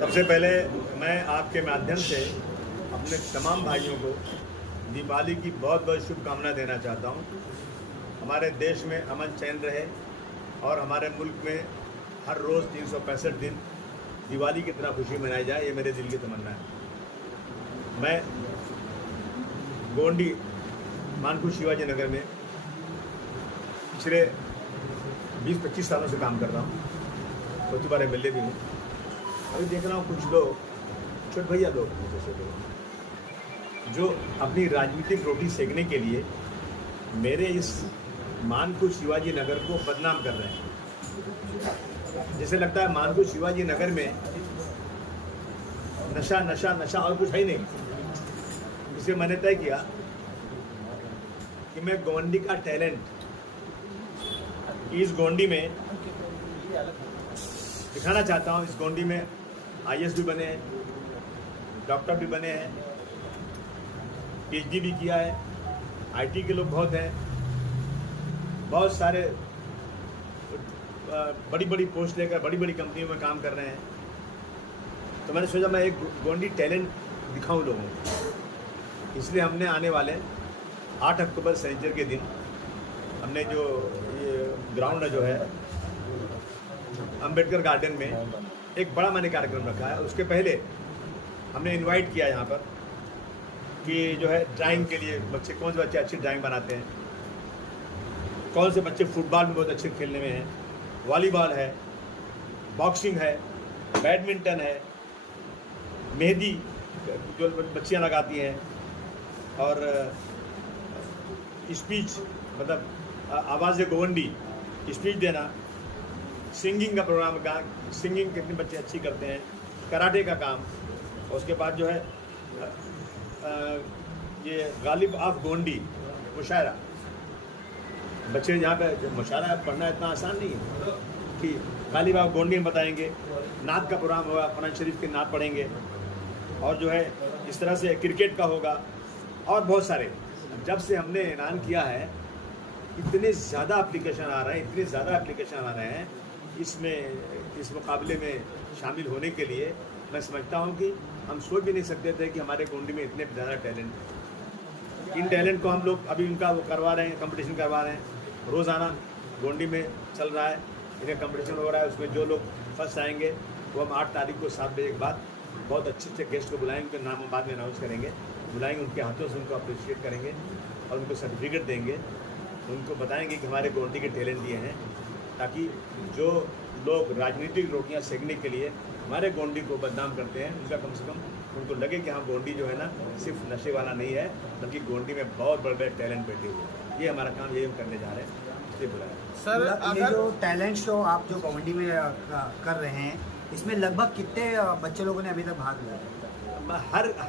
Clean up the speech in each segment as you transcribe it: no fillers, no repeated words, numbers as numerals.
सबसे पहले मैं आपके माध्यम से अपने तमाम भाइयों को दीपावली की बहुत बहुत शुभकामना देना चाहता हूँ। हमारे देश में अमन चैन रहे और हमारे मुल्क में हर रोज़ 365 दिन दिवाली की तरह खुशी मनाई जाए, ये मेरे दिल की तमन्ना है। मैं गोंडी मानकुश शिवाजी नगर में पिछले 20-25 सालों से काम कर रहा हूँ। बहुत बार MLA भी हूँ। अभी देख रहा हूँ कुछ लोग, छोटे भैया लोग जैसे लोग, जो अपनी राजनीतिक रोटी सेकने के लिए मेरे इस मानकुश शिवाजी नगर को बदनाम कर रहे हैं। जैसे लगता है मानकुश शिवाजी नगर में नशा नशा नशा और कुछ है ही नहीं। इसलिए मैंने तय किया कि मैं गोंडी का टैलेंट इस गोंडी में दिखाना चाहता हूँ। इस गोंडी में IAS भी बने हैं, डॉक्टर भी बने हैं, PhD भी किया है, IT के लोग बहुत हैं, बहुत सारे बड़ी बड़ी पोस्ट लेकर बड़ी बड़ी कंपनियों में काम कर रहे हैं। तो मैंने सोचा मैं एक गोंडी टैलेंट दिखाऊं लोगों को। इसलिए हमने आने वाले 8 अक्टूबर शनिचर के दिन हमने जो ये ग्राउंड है जो है अंबेडकर गार्डन में एक बड़ा मैंने कार्यक्रम रखा है। उसके पहले हमने इनवाइट किया यहाँ पर कि जो है ड्राइंग के लिए बच्चे, कौन से बच्चे अच्छी ड्राइंग बनाते हैं, कौन से बच्चे फुटबॉल में बहुत अच्छे खेलने में हैं, वॉलीबॉल है, बॉक्सिंग है, बैडमिंटन है, मेहंदी जो बच्चियाँ लगाती हैं, और स्पीच मतलब आवाज़ गोवंडी स्पीच देना, सिंगिंग का प्रोग्राम का, सिंगिंग कितने बच्चे अच्छी करते हैं, कराटे का काम। और उसके बाद जो है ये गालिब ऑफ गोंडी मुशायरा। बच्चे यहाँ पे मुशायरा पढ़ना इतना आसान नहीं है कि गालिब ऑफ गोंडी में बताएंगे। नात का प्रोग्राम होगा, कुरान शरीफ के नात पढ़ेंगे, और जो है इस तरह से क्रिकेट का होगा और बहुत सारे। जब से हमने ऐलान किया है इतने ज़्यादा एप्लीकेशन आ रहे हैं, इतने ज़्यादा एप्लीकेशन आ रहे हैं इसमें, इस मुकाबले में शामिल होने के लिए। मैं समझता हूं कि हम सोच भी नहीं सकते थे कि हमारे गोंडी में इतने ज़्यादा टैलेंट है। इन टैलेंट को हम लोग अभी उनका वो करवा रहे हैं, कंपटीशन करवा रहे हैं। रोज़ाना गोंडी में चल रहा है, इनका कंपटीशन हो रहा है। उसमें जो लोग फर्स्ट आएंगे वो हम 8 तारीख को 7 बजे के बाद बहुत अच्छे गेस्ट को बुलाएंगे, उनके नाम हम बाद में अनाउंस करेंगे, बुलाएंगे, उनके हाथों से उनको अप्रिशिएट करेंगे और उनको सर्टिफिकेट देंगे। उनको बताएंगे कि हमारे गोंडी के टैलेंट ये हैं, ताकि जो लोग राजनीतिक रोटियां सेकने के लिए हमारे गोंडी को बदनाम करते हैं, उनका कम से कम उनको लगे कि हाँ गोंडी जो है ना सिर्फ नशे वाला नहीं है, बल्कि गोंडी में बहुत बड़े बड़े टैलेंट बैठे हुए हैं। ये हमारा काम, यही हम करने जा रहे हैं, इसलिए बुलाया। सर ये अगर जो टैलेंट शो आप जो गोंडी में कर रहे हैं, इसमें लगभग कितने बच्चे लोगों ने अभी तक भाग लिया?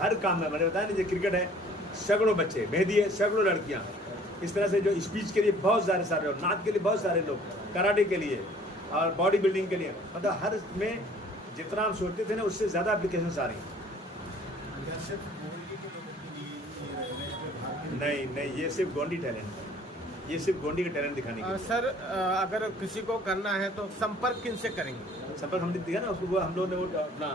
हर काम में मैंने बताया ना, जो क्रिकेट है सैकड़ों बच्चे, मेहंदी है सैकड़ों लड़कियाँ, इस तरह से जो स्पीच के लिए बहुत सारे लोग, नाच के लिए बहुत सारे लोग, कराटे के लिए और बॉडी बिल्डिंग के लिए, मतलब हर में जितना हम सोचते थे ना उससे ज़्यादा एप्लीकेशन आ रही हैं। नहीं, ये सिर्फ गोंडी टैलेंट है, ये सिर्फ गोंडी का टैलेंट दिखाने के लिए। सर अगर किसी को करना है तो संपर्क किन से करेंगे? संपर्क हमने दिया ना उसको, वो हम लोगों ने वो अपना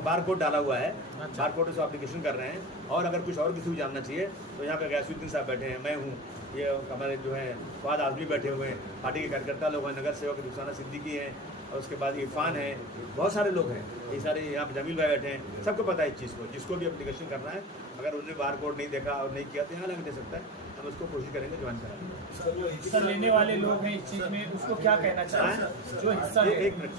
बार कोड डाला हुआ है। अच्छा। बार कोड से एप्लीकेशन कर रहे हैं। और अगर कुछ और किसी को जानना चाहिए तो यहाँ पे गैसुद्दीन साहब बैठे हैं, मैं हूँ, ये हमारे जो है फवाद आजमी बैठे हुए हैं, पार्टी के कार्यकर्ता लोग हैं, नगर सेवक रुखसाना सिद्दीकी हैं, और उसके बाद इरफान है, बहुत सारे लोग हैं, ये सारे यहाँ पे जमील भाई बैठे हैं। सबको पता है इस चीज़ को, जिसको भी एप्लीकेशन करना है, अगर उन्होंने बार कोड नहीं देखा और नहीं किया तो यहाँ लग दे सकता है। हम उसको कोशिश करेंगे ज्वाइन कराने। हिस्सा लेने वाले लोग हैं इस चीज़ में, उसको क्या कहना चाहेंगे? जो हिस्सा एक मिनट,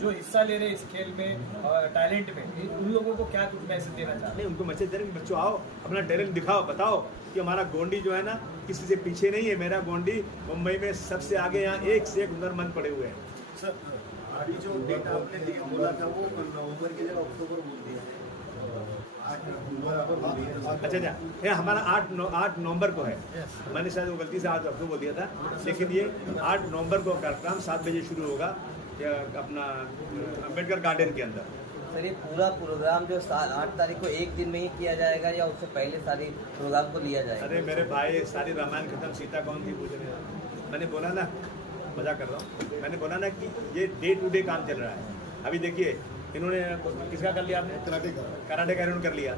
जो हिस्सा ले रहे हैं इस खेल में और टैलेंट में, उन लोगों को क्या कुछ मैसेज देना चाहते हैं? नहीं, उनको मैसेज दे रहे हैं, बच्चों आओ अपना टैलेंट दिखाओ, बताओ कि हमारा गोंडी जो है ना किसी से पीछे नहीं है। मेरा गोंडी मुंबई में सबसे आगे, यहाँ एक से एक हुनरमंद पड़े हुए हैं। सर अभी जो डेट आपने दिया बोला था वो नवंबर की जगह अक्टूबर बोल दिया है। 8 नवंबर। अच्छा, ये हमारा 8 नवंबर को है। मैंने शायद वो गलती से 8 अक्टूबर बोल दिया था, लेकिन ये 8 नवंबर को कार्यक्रम 7 बजे शुरू होगा अपना अंबेडकर गार्डन के अंदर। सर ये पूरा प्रोग्राम जो 8 तारीख को एक दिन में ही किया जाएगा या उससे पहले सारी प्रोग्राम को लिया जाएगा? अरे मेरे भाई, सारी रामायण खत्म, सीता कौन थी पूछ रहे हैं। मैंने बोला ना, मजाक कर रहा हूँ, मैंने बोला ना कि ये डे टू डे काम चल रहा है। अभी देखिए इन्होंने किसका कर लिया आपने? कराटे का इन्होंने कर लिया।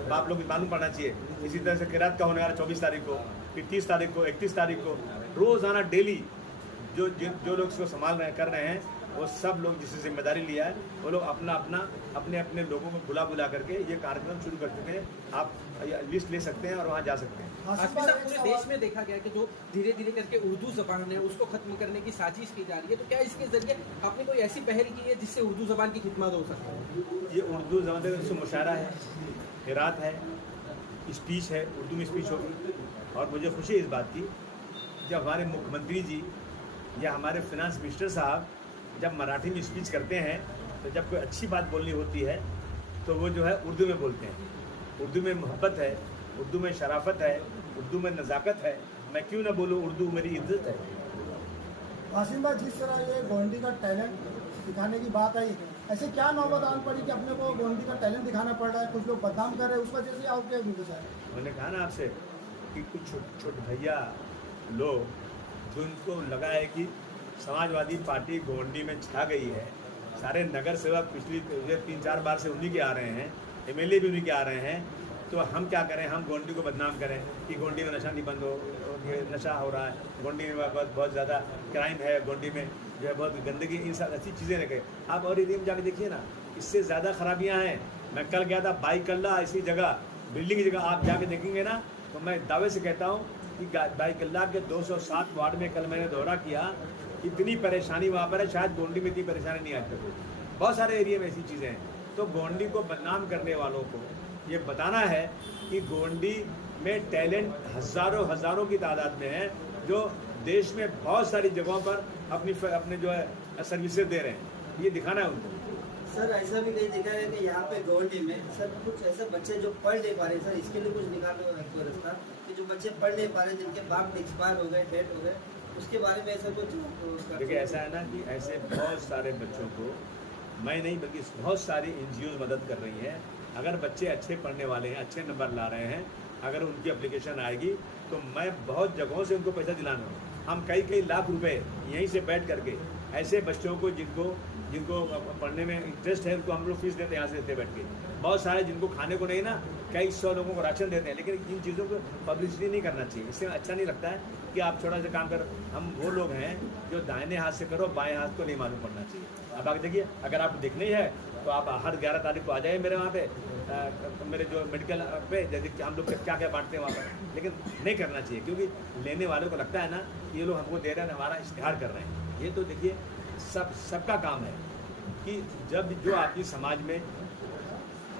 अब आप लोग मालूम पड़ना चाहिए। इसी तरह से किरात का होने वाला 24 तारीख को, फिर 30 तारीख को, 31 तारीख को, रोज़ाना डेली जो लोग इसको संभाल रहे हैं, कर रहे हैं, वो सब लोग जिससे जिम्मेदारी लिया है वो लोग अपने अपने लोगों को बुला करके ये कार्यक्रम शुरू कर चुके हैं। आप लिस्ट ले सकते हैं और वहाँ जा सकते हैं। आसिफ साहब, पूरे देश में देखा गया कि जो धीरे धीरे करके उर्दू जबान है उसको खत्म करने की साजिश की जा रही है, तो क्या इसके जरिए आपने कोई ऐसी पहल की है जिससे उर्दू जबान की खिदमत हो सकती है? ये उर्दू जबान से मुशायरा है, किरात है, स्पीच है, उर्दू में स्पीच होगी। और मुझे खुशी है इस बात की, जब हमारे मुख्यमंत्री जी या हमारे फिनांस मिनिस्टर साहब जब मराठी में स्पीच करते हैं, तो जब कोई अच्छी बात बोलनी होती है तो वो जो है उर्दू में बोलते हैं। उर्दू में मोहब्बत है, उर्दू में शराफत है, उर्दू में नज़ाकत है। मैं क्यों ना बोलूँ, उर्दू मेरी इज्जत है। आसिम भाई, जिस तरह ये गोंडी का टैलेंट दिखाने की बात आई, ऐसे क्या नौबत आन पड़ी कि अपने को गोंडी का टैलेंट दिखाना पड़ रहा है, कुछ लोग बदनाम कर रहे हैं, उस वजह से आप क्या निर्देश है? मैंने कहा ना आपसे कि कुछ छोटे भैया लोग जिनको लगा है कि समाजवादी पार्टी गोंडी में छा गई है, सारे नगर सेवक पिछली 3-4 बार से उन्हीं के आ रहे हैं, MLA भी उन्हीं के आ रहे हैं, तो हम क्या करें, हम गोंडी को बदनाम करें कि गोंडी में नशा नहीं बंद हो, नशा हो रहा है, गोंडी में बहुत ज़्यादा क्राइम है, गोंडी में जो है बहुत गंदगी, इन सब ऐसी चीज़ें रखे। आप और एरिया में जाके देखिए ना, इससे ज़्यादा खराबियाँ हैं। मैं कल गया था बाईकल्ला ऐसी जगह, बिल्डिंग की जगह, आप जाके देखेंगे ना तो मैं दावे से कहता हूँ कि बाईकल्ला के 207 वार्ड में कल मैंने दौरा किया, इतनी परेशानी वहाँ पर है, शायद गोंडी में इतनी परेशानी नहीं आज तक होगी। बहुत सारे एरिया में ऐसी चीज़ें हैं। तो गोंडी को बदनाम करने वालों को ये बताना है कि गोंडी में टैलेंट हज़ारों की तादाद में है, जो देश में बहुत सारी जगहों पर अपने जो है सर्विसेज दे रहे हैं। ये दिखाना है उनको। सर, ऐसा भी कहीं देखा है कि यहाँ पे गोंडी में सर कुछ ऐसे बच्चे जो पढ़ नहीं पा रहे, सर इसके लिए कुछ निकालने का कोई रास्ता कि जो बच्चे पढ़ नहीं पा रहे, जिनके बाप एक्सपायर हो गए, डेथ हो गए, उसके बारे में ऐसा कुछ? देखिए, ऐसा है ना कि ऐसे बहुत सारे बच्चों को मैं नहीं बल्कि बहुत सारी NGOs मदद कर रही हैं। अगर बच्चे अच्छे पढ़ने वाले हैं, अच्छे नंबर ला रहे हैं, अगर उनकी एप्लीकेशन आएगी तो मैं बहुत जगहों से उनको पैसा दिलाना हूँ। हम कई लाख रुपए यहीं से बैठ करके ऐसे बच्चों को जिनको पढ़ने में इंटरेस्ट है, उनको हम लोग फीस देते हैं, यहाँ से देते बैठ के। बहुत सारे जिनको खाने को नहीं ना, कई 100 लोगों को राशन देते हैं, लेकिन इन चीज़ों को पब्लिसिटी नहीं करना चाहिए। इससे अच्छा नहीं लगता है कि आप छोटा सा काम कर। हम वो लोग हैं जो दाहिने हाथ से करो, बाएं हाथ को नहीं मालूम पड़ना चाहिए। अब आगे देखिए, अगर आपको देखना ही है तो आप हर 11 तारीख को आ जाइए मेरे वहाँ पे, मेरे जो मेडिकल पे, जैसे कि हम लोग क्या बांटते हैं वहाँ पर। लेकिन नहीं करना चाहिए, क्योंकि लेने वालों को लगता है ना ये लोग हमको दे रहे हैं, हमारा इश्तिहार कर रहे हैं। ये तो देखिए सबका काम है कि जब जो आदमी समाज में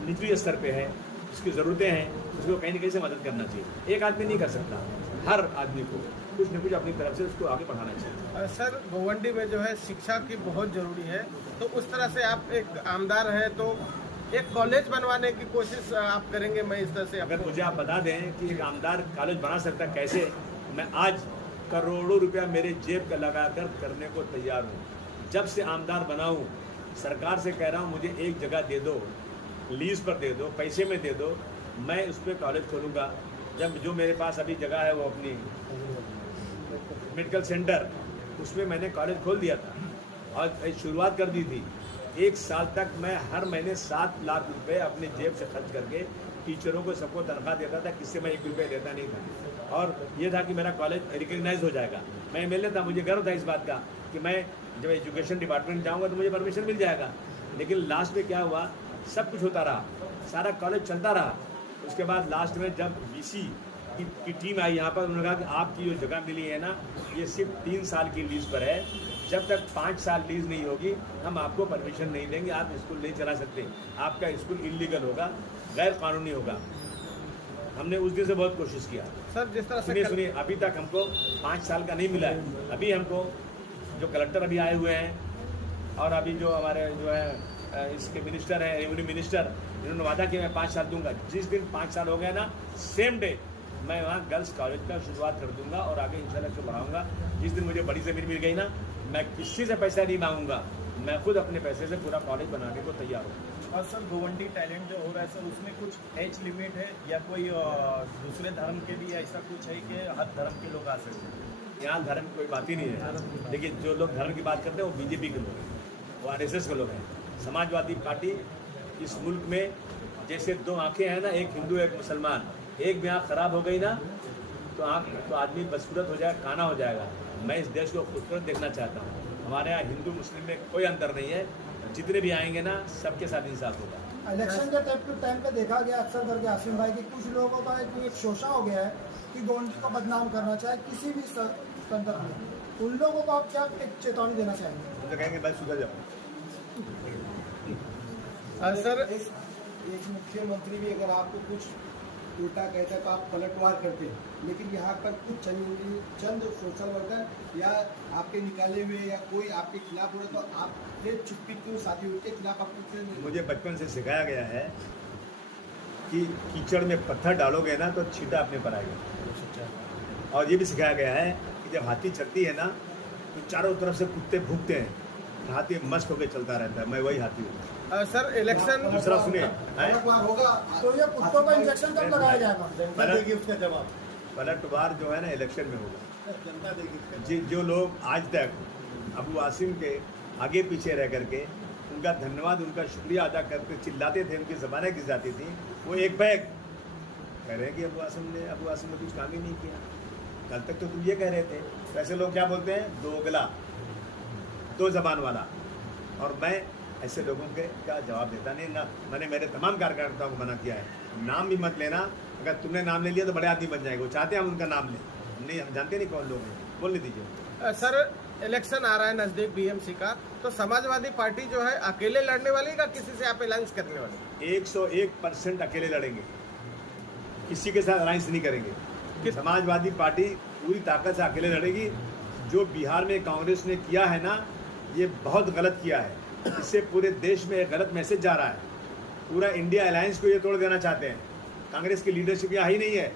निचली स्तर पे है, उसकी ज़रूरतें हैं, उसको कहीं ना कहीं से मदद करना चाहिए। एक आदमी नहीं कर सकता, हर आदमी को कुछ न कुछ अपनी तरफ से उसको आगे बढ़ाना चाहिए। सर, गोवंडी में जो है शिक्षा की बहुत ज़रूरी है, तो उस तरह से आप एक आमदार हैं तो एक कॉलेज बनवाने की कोशिश आप करेंगे? मैं इस तरह से, अगर मुझे आप बता दें कि एक आमदार कॉलेज बना सकता है कैसे, मैं आज करोड़ों रुपया मेरे जेब का लगाकर करने को तैयार हूँ। जब से आमदार बना हूँ, सरकार से कह रहा हूँ मुझे एक जगह दे दो, लीज पर दे दो, पैसे में दे दो, मैं उस पर कॉलेज खोलूँगा। जब जो मेरे पास अभी जगह है वो अपनी मेडिकल सेंटर, उसमें मैंने कॉलेज खोल दिया था और शुरुआत कर दी थी। 1 साल तक मैं हर महीने 7 लाख रुपए अपने जेब से खर्च करके टीचरों को सबको तनख्वाह देता था, किससे मैं 1 रुपये देता नहीं था। और ये था कि मेरा कॉलेज रिकग्नाइज हो जाएगा। मैं MLA था, मुझे गर्व था इस बात का कि मैं जब एजुकेशन डिपार्टमेंट जाऊँगा तो मुझे परमिशन मिल जाएगा। लेकिन लास्ट में क्या हुआ, सब कुछ होता रहा, सारा कॉलेज चलता रहा। उसके बाद लास्ट में जब VC की टीम आई यहाँ पर, उन्होंने कहा कि आपकी जो जगह मिली है ना, ये सिर्फ 3 साल की लीज पर है, जब तक 5 साल लीज नहीं होगी हम आपको परमिशन नहीं देंगे, आप स्कूल नहीं चला सकते, आपका स्कूल इलीगल होगा, गैर कानूनी होगा। हमने उस दिन से बहुत कोशिश किया। सर, जिस तरह से सुनिए, अभी तक हमको 5 साल का नहीं मिला है। अभी हमको जो कलेक्टर अभी आए हुए हैं और अभी जो हमारे जो है इसके मिनिस्टर हैं, रेवेन्यू मिनिस्टर, इन्होंने वादा किया मैं 5 साल दूंगा। जिस दिन 5 साल हो गए ना, सेम डे मैं वहाँ गर्ल्स कॉलेज का शुरुआत कर दूंगा और आगे इंशाल्लाह इसको बढ़ाऊंगा। जिस दिन मुझे बड़ी ज़मीन मिल गई ना, मैं किसी से पैसा नहीं मांगूंगा, मैं खुद अपने पैसे से पूरा कॉलेज बनाने को तैयार हूँ। और सर, गोवंडी टैलेंट जो हो रहा है सर, उसमें कुछ एज लिमिट है या कोई दूसरे धर्म के भी ऐसा कुछ है कि हर धर्म के लोग आ सकते हैं? यहाँ धर्म की कोई बात ही नहीं है। लेकिन जो लोग धर्म की बात करते हैं वो BJP के लोग हैं, वो RSS के लोग हैं। समाजवादी पार्टी इस मुल्क में जैसे दो आंखें हैं ना, एक हिंदू एक मुसलमान, एक भी आँख खराब हो गई ना तो आदमी बदसूरत हो जाएगा, काना हो जाएगा। मैं इस देश को खूबसूरत देखना चाहता हूँ। हमारे यहाँ हिंदू मुस्लिम में कोई अंतर नहीं है, जितने भी आएंगे ना सबके साथ इंसाफ होगा। इलेक्शन के टाइम पे देखा गया अक्सर करके आसिम भाई कि कुछ लोगों का एक शोषा हो गया है कि गोंडी को बदनाम करना चाहे किसी भी संदर्भ में, उन लोगों को आप क्या एक चेतावनी देना चाहेंगे? तो कहेंगे भाई सुधर जाओ। सर एक मुख्यमंत्री भी अगर आपको कुछ उल्टा कहता है तो आप पलटवार करते हैं, लेकिन यहाँ पर कुछ चंद सोशल वर्कर या आपके निकाले हुए या कोई आपके खिलाफ हो रहा तो आपने चुप्पी क्यों साथी उनके खिलाफ आपको क्यों? मुझे बचपन से सिखाया गया है कि कीचड़ में पत्थर डालोगे ना तो छींटा अपने पर आएगा, और ये भी सिखाया गया है कि जब हाथी चलती है ना तो चारों तरफ से कुत्ते भूखते हैं, हाथी मस्त होकर चलता रहता है। मैं वही हाथी हूँ। सर इलेक्शन दूसरा सुनिए, पलटवार होगा तो ये कुत्तों का इंजेक्शन कब लगाया जाएगा? जनता देगी उसका जवाब, पलटवार जो है ना इलेक्शन में होगा। जनता देगी उसका। जो लोग आज तक अबू आसिम के आगे पीछे रह करके उनका धन्यवाद, उनका शुक्रिया अदा करके चिल्लाते थे, उनकी ज़बानें घिस जाती थी, वो एक बैग कह रहे हैं कि अबू आसिम ने कुछ काम ही नहीं किया। कल तक तो तुम ये कह रहे थे। वैसे लोग क्या बोलते हैं? दोगला, दो जबान वाला। और मैं ऐसे लोगों के का जवाब देता नहीं ना। मैंने मेरे तमाम कार्यकर्ताओं को मना किया है, नाम भी मत लेना। अगर तुमने नाम ले लिया तो बड़े आदमी बन जाएंगे। वो चाहते हैं हम उनका नाम लें, नहीं, हम जानते नहीं कौन लोग हैं, बोलने दीजिए। सर इलेक्शन आ रहा है नजदीक बीएमसी का, तो समाजवादी पार्टी जो है अकेले लड़ने वाली का किसी से आप अलायंस करने वाले? 101% अकेले लड़ेंगे, किसी के साथ अलायंस नहीं करेंगे। समाजवादी पार्टी पूरी ताकत से अकेले लड़ेगी। जो बिहार में कांग्रेस ने किया है ना, ये बहुत गलत किया है। इससे पूरे देश में एक गलत मैसेज जा रहा है। पूरा इंडिया अलायंस को ये तोड़ देना चाहते हैं। कांग्रेस की लीडरशिप यहाँ ही नहीं है,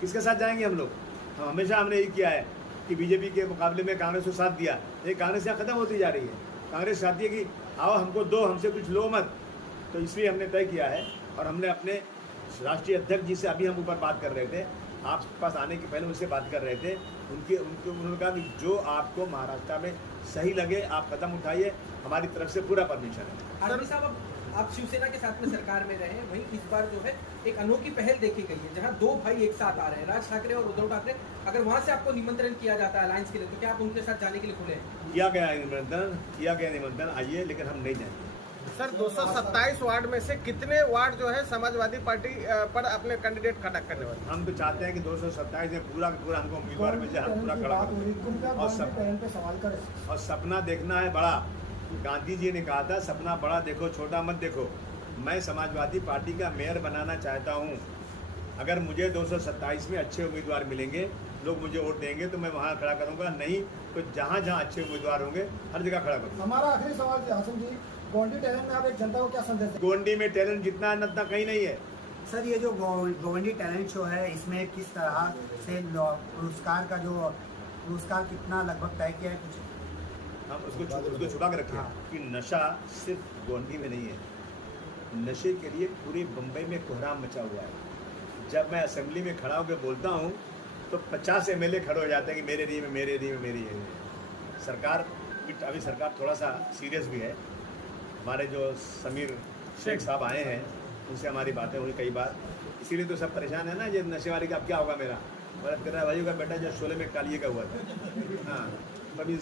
किसके साथ जाएंगे हम लोग? हम हमेशा हमने यही किया है कि बीजेपी के मुकाबले में कांग्रेस को साथ दिया। ये कांग्रेस यहाँ ख़त्म होती जा रही है। कांग्रेस चाहती है कि आओ हमको दो, हमसे कुछ लो मत। तो इसलिए हमने तय किया है, और हमने अपने राष्ट्रीय अध्यक्ष जी से अभी हम ऊपर बात कर रहे थे, आपके पास आने के पहले उनसे बात कर रहे थे। उन्होंने कहा कि जो आपको महाराष्ट्र में सही लगे आप कदम उठाइए, हमारी तरफ से पूरा परमिशन है। आर्मी साहब, आप शिवसेना के साथ में सरकार में रहे, वहीं इस बार जो है एक अनोखी पहल देखी गई है जहां दो भाई एक साथ आ रहे हैं, राज ठाकरे और उद्धव ठाकरे। अगर वहां से आपको निमंत्रण किया जाता है अलायंस के लिए, तो क्या आप उनके साथ जाने के लिए खुले हैं? किया गया निमंत्रण, आइए, लेकिन हम नहीं जाएंगे। सर 227 वार्ड में से कितने वार्ड जो है समाजवादी पार्टी पर अपने कैंडिडेट खड़ा करने वाले? हम तो चाहते हैं कि 227 में पूरा हमको उम्मीदवार मिल जाए, हम पूरा खड़ा करें। और सपना देखना है बड़ा। गांधी जी ने कहा था सपना बड़ा देखो, छोटा मत देखो। मैं समाजवादी पार्टी का मेयर बनाना चाहता हूं। अगर मुझे 227 में अच्छे उम्मीदवार मिलेंगे, लोग मुझे वोट देंगे, तो मैं वहां खड़ा करूंगा। नहीं तो जहां जहां अच्छे उम्मीदवार होंगे हर जगह खड़ा करूंगा। हमारा आखिरी सवाल हासिम जी, गोंडी टैलेंट में आप एक जनता को क्या संदेश दें? गोंडी में टैलेंट जितना है उतना कहीं नहीं है। सर ये जो गोवंडी टैलेंट शो है, इसमें किस तरह से पुरस्कार कितना लगभग तय किया है? कुछ हम उसको छुपा के रखें कि नशा सिर्फ गोंडी में नहीं है। नशे के लिए पूरे बम्बई में कोहराम मचा हुआ है। जब मैं असेंबली में खड़ा होकर बोलता हूँ तो 50 MLA खड़े हो जाते हैं कि मेरे एरिया में, मेरे एरिया में, मेरे एरिया में। सरकार अभी सरकार थोड़ा सा सीरियस भी है। हमारे जो समीर शेख साहब आए हैं, उनसे हमारी बातें हुई कई बार, इसीलिए तो सब परेशान है ना। ये नशे वाले का अब क्या होगा? मेरा मदद कर रहा है भाइयों का बेटा जो शोले में कालिए का हुआ था। हाँ, तभी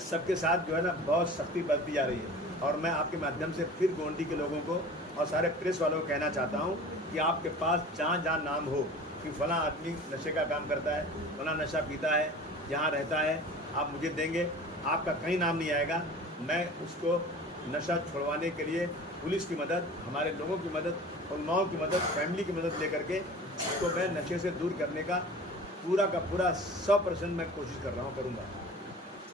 सबके साथ जो है ना बहुत सख्ती बरती जा रही है। और मैं आपके माध्यम से फिर गोंडी के लोगों को और सारे प्रेस वालों को कहना चाहता हूँ कि आपके पास जहाँ नाम हो कि फला आदमी नशे का काम करता है, फला नशा पीता है, जहाँ रहता है, आप मुझे देंगे, आपका कहीं नाम नहीं आएगा। मैं उसको नशा छुड़वाने के लिए पुलिस की मदद, हमारे लोगों की मदद, उन्माओं की मदद, फैमिली की मदद लेकर के उसको मैं नशे से दूर करने का पूरा 100% मैं कोशिश कर रहा हूँ, करूँगा।